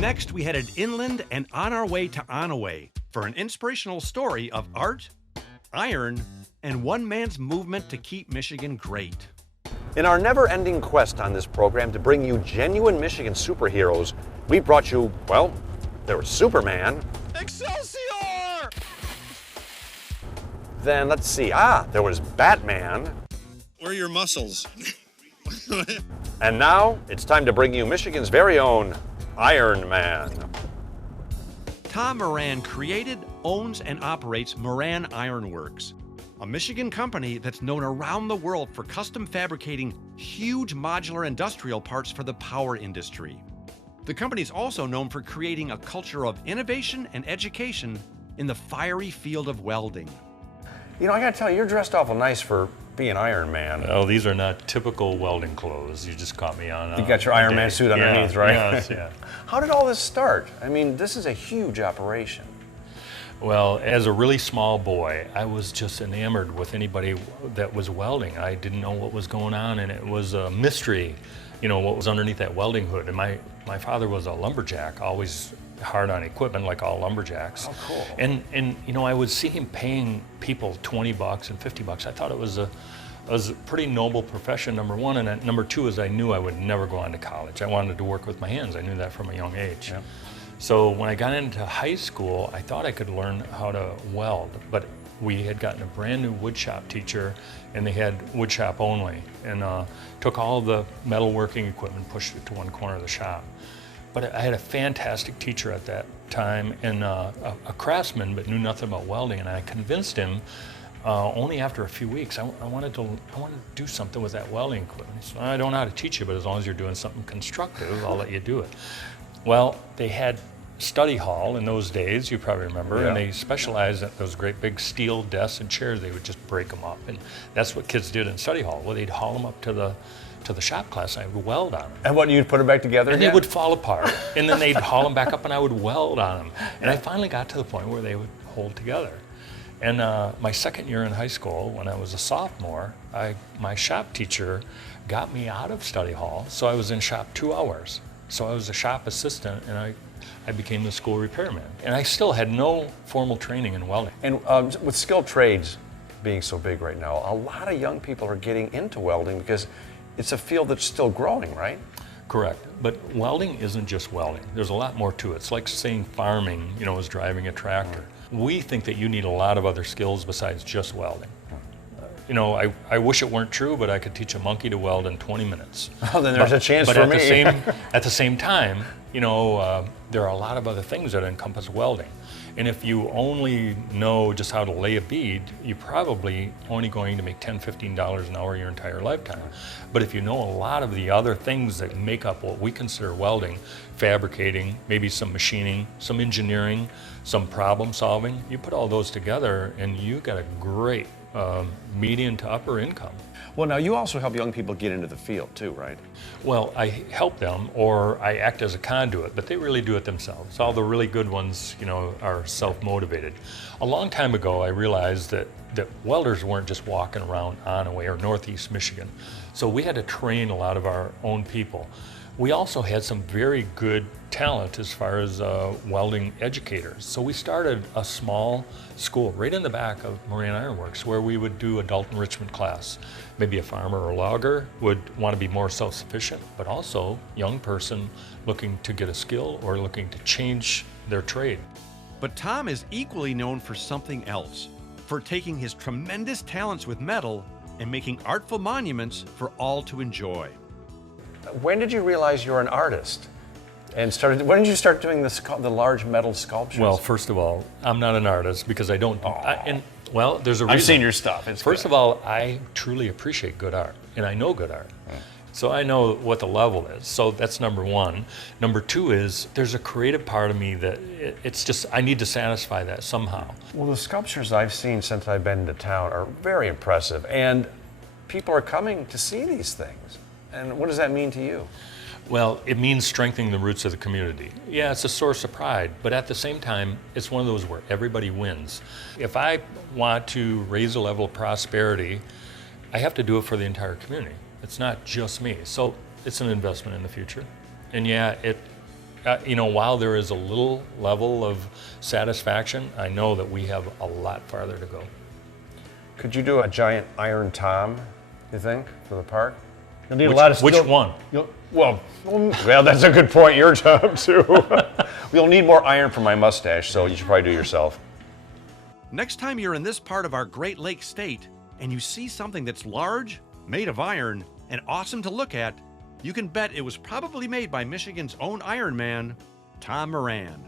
Next, we headed inland and on our way to Onaway for an inspirational story of art, iron, and one man's movement to keep Michigan great. In our never-ending quest on this program to bring you genuine Michigan superheroes, we brought you, well, there was Superman. Excelsior! Then, let's see, there was Batman. Where are your muscles? And now, it's time to bring you Michigan's very own Iron Man. Tom Moran created, owns, and operates Moran Iron Works, a Michigan company that's known around the world for custom fabricating huge modular industrial parts for the power industry. The company is also known for creating a culture of innovation and education in the fiery field of welding. You know, I gotta tell you, you're dressed awful nice for being Iron Man. Oh, these are not typical welding clothes. You just caught me on. You got your Iron Man suit underneath, right? Yes, yeah. How did all this start? I mean, this is a huge operation. Well, as a really small boy, I was just enamored with anybody that was welding. I didn't know what was going on, and it was a mystery, you know, what was underneath that welding hood. And my father was a lumberjack, always hard on equipment like all lumberjacks. Oh, cool. And you know, I would see him paying people $20 and $50. I thought it was a pretty noble profession, number one, and number two is I knew I would never go on to college. I wanted to work with my hands. I knew that from a young age. Yep. So when I got into high school, I thought I could learn how to weld, but we had gotten a brand new woodshop teacher, and they had woodshop only, and took all the metalworking equipment, pushed it to one corner of the shop. But I had a fantastic teacher at that time, and a craftsman, but knew nothing about welding, and I convinced him only after a few weeks. I wanted to do something with that welding equipment. He said, I don't know how to teach you, but as long as you're doing something constructive, I'll let you do it. Well, they had study hall in those days, you probably remember, yeah. And they specialized in those great big steel desks and chairs. They would just break them up, and that's what kids did in study hall. Well, they'd haul them up to the shop class, and I would weld on them. And what, you'd put them back together And again? they would fall apart, and then they'd haul them back up, and I would weld on them. And I finally got to the point where they would hold together. And my second year in high school, when I was a sophomore, my shop teacher got me out of study hall, so I was in shop 2 hours. So I was a shop assistant, and I became the school repairman. And I still had no formal training in welding. And with skilled trades being so big right now, a lot of young people are getting into welding because it's a field that's still growing, right? Correct. But welding isn't just welding. There's a lot more to it. It's like saying farming, you know, is driving a tractor. We think that you need a lot of other skills besides just welding. You know, I wish it weren't true, but I could teach a monkey to weld in 20 minutes. Oh, then there's a chance but for at me. At the same time, you know, there are a lot of other things that encompass welding. And if you only know just how to lay a bead, you're probably only going to make $10, $15 an hour your entire lifetime. But if you know a lot of the other things that make up what we consider welding, fabricating, maybe some machining, some engineering, some problem solving, you put all those together and you got a great median to upper income. Well, now you also help young people get into the field too, right? Well, I help them, or I act as a conduit, but they really do it themselves. All the really good ones, you know, are self-motivated. A long time ago, I realized that welders weren't just walking around Onaway or Northeast Michigan. So we had to train a lot of our own people. We also had some very good talent as far as welding educators. So we started a small school right in the back of Moran Iron Works where we would do adult enrichment class. Maybe a farmer or logger would want to be more self-sufficient, but also young person looking to get a skill or looking to change their trade. But Tom is equally known for something else, for taking his tremendous talents with metal and making artful monuments for all to enjoy. When did you realize you're an artist? And when did you start doing the large metal sculptures? Well, first of all, I'm not an artist because I don't. Well, there's a reason. I've seen your stuff. It's First good. of all, I truly appreciate good art, and I know good art. So I know what the level is. So that's number one. Number two is there's a creative part of me that it's just, I need to satisfy that somehow. Well, the sculptures I've seen since I've been to town are very impressive, and people are coming to see these things. And what does that mean to you? Well, it means strengthening the roots of the community. Yeah, it's a source of pride, but at the same time, it's one of those where everybody wins. If I want to raise a level of prosperity, I have to do it for the entire community. It's not just me. So it's an investment in the future. And yeah, while there is a little level of satisfaction, I know that we have a lot farther to go. Could you do a giant iron tom, you think, for the park? You'll need a lot of steel. Which one? Well, that's a good point. Your job, too. We'll need more iron for my mustache, so you should probably do it yourself. Next time you're in this part of our Great Lakes state and you see something that's large, made of iron, and awesome to look at, you can bet it was probably made by Michigan's own Iron Man, Tom Moran.